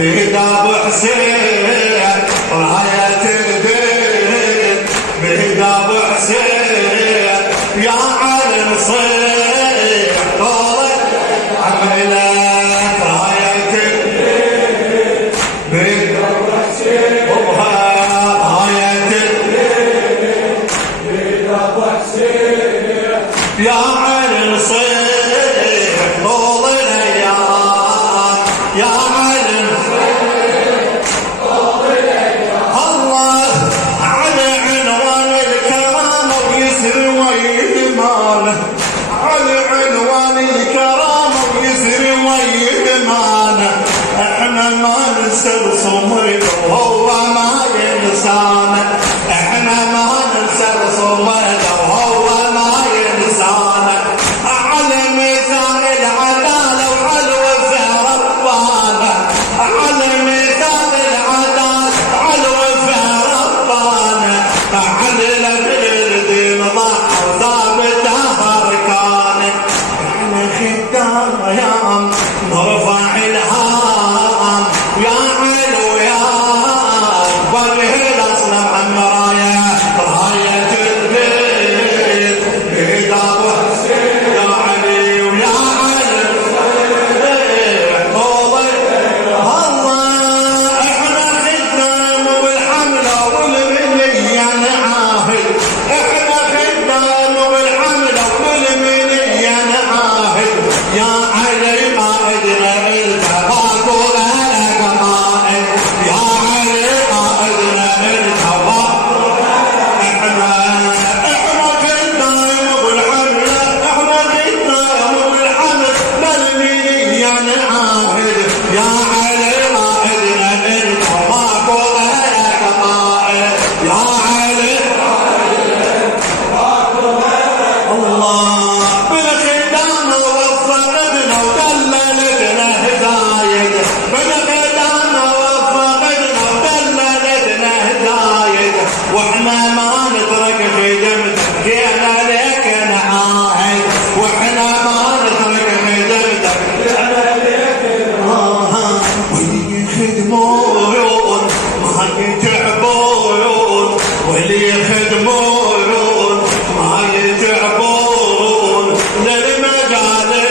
بيد ابو حسين راية الدين بيد ابو حسين يا علم صيح طولت عملك راية الدين بيد ابو حسين راية الدين بيد ابو حسين يا علم صيح طول الايام يا علم طول الايام الله على عنوان الكرامه ويسر ويدمانه على عنوان الكرامه ويسر ويدمانه احنا ما ننسى صمرنا وهو ما ينسانا احنا ما ننسى صمرنا وهو ما ينسانا على ميزان العداله وعلى وفاء ربنا على ميزان العداله وعلى وفاء ربنا على الدين ضاع وثابت هركانه احنا خدام نرفع الهام يا علو يا اكبر الاصنع عمرايا رايه البيت بيد ابو حسين يا علي ويا علي طول الله احنا خدام بالحمله والمنيه نعاهد احنا خدام بالحمله والمنيه نعاهد يا علي قائدنا انت باكو لك قائد يا علي قائدنا انت باكو احنا خدام بالحمله احنا خدام بالحمله والمنيه نعاهد يا علي قائدنا انت باكو لك قائد يا علي الله بالخدام وفقدنا ودللتنا هداية بالخدام وفقدنا ودللتنا هداية واحنا ما نترك خدمتك جينا لك نعاهد واحنا ما نترك خدمتك جينا لك نعاهد واللي يخدمون ما يتعبون واللي يخدمون ما يتعبون للمجالس